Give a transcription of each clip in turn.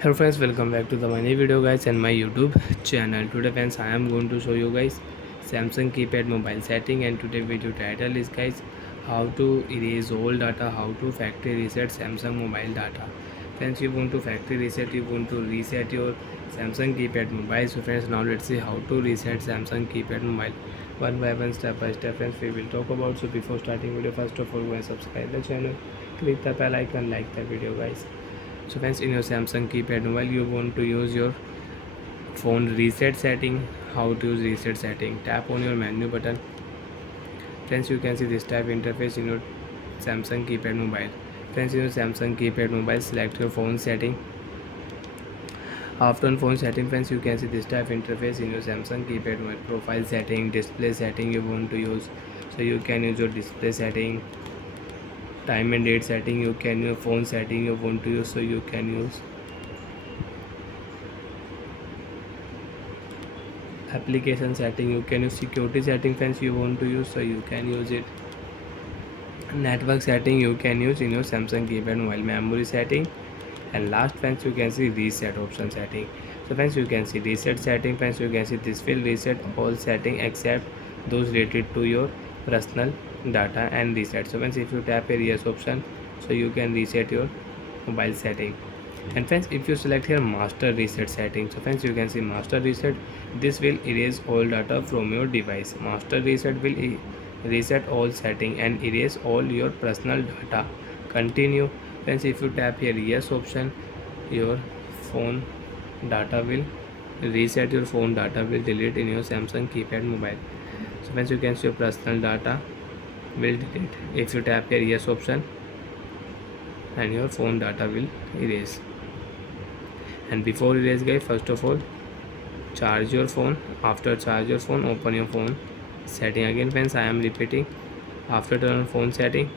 Hello friends, welcome back to the my new video guys and my YouTube channel. Today friends, I am going to show you guys Samsung keypad mobile setting, and today video title is guys how to erase old data, how to factory reset Samsung mobile data. Friends, you want to factory reset, you want to reset your Samsung keypad mobile. So friends, now let's see how to reset Samsung keypad mobile one by one, step by step. Friends, we will talk about. So before starting video, first of all go and subscribe the channel, click the bell icon, like the video guys. So friends, in your Samsung keypad mobile you want to use your phone reset setting. How to use reset setting? Tap on your menu button. Friends, you can see this type interface in your Samsung keypad mobile. Friends, in your Samsung keypad mobile, select your phone setting. After on phone setting, friends, you can see this type interface in your Samsung keypad mobile. Profile setting, display setting you want to use. So you can use your display setting, time and date setting, you can use phone setting you want to use. So you can use application setting, you can use security setting. Friends, you want to use, so you can use it. Network setting you can use in your Samsung keypad mobile. Memory setting, and last friends you can see reset option setting. So friends, you can see reset setting. Friends, you can see this will reset all setting except those related to your personal data and reset. So friends, if you tap a yes option, so you can reset your mobile setting. And friends, if you select here master reset setting, so friends, you can see master reset, this will erase all data from your device. Master reset will reset all setting and erase all your personal data. Continue. Friends, if you tap here yes option, your phone data will reset, your phone data will delete in your Samsung keypad mobile. So friends, you can see your personal data will delete if you tap here yes option, and your phone data will erase. And before erase guys, first of all charge your phone. After charge your phone, open your phone setting again. Friends, I am repeating. After turn on phone setting,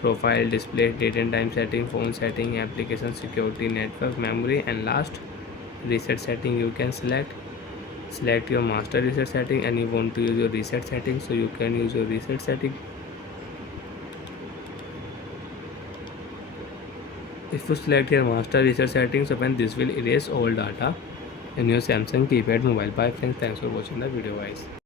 profile, display, date and time setting, phone setting, application, security, network, memory, and last reset setting you can select your master reset setting, and you want to use your reset setting, so you can use your reset setting. If you select your master reset settings, then this will erase all data in your Samsung keypad mobile. Bye friends, thanks for watching the video guys.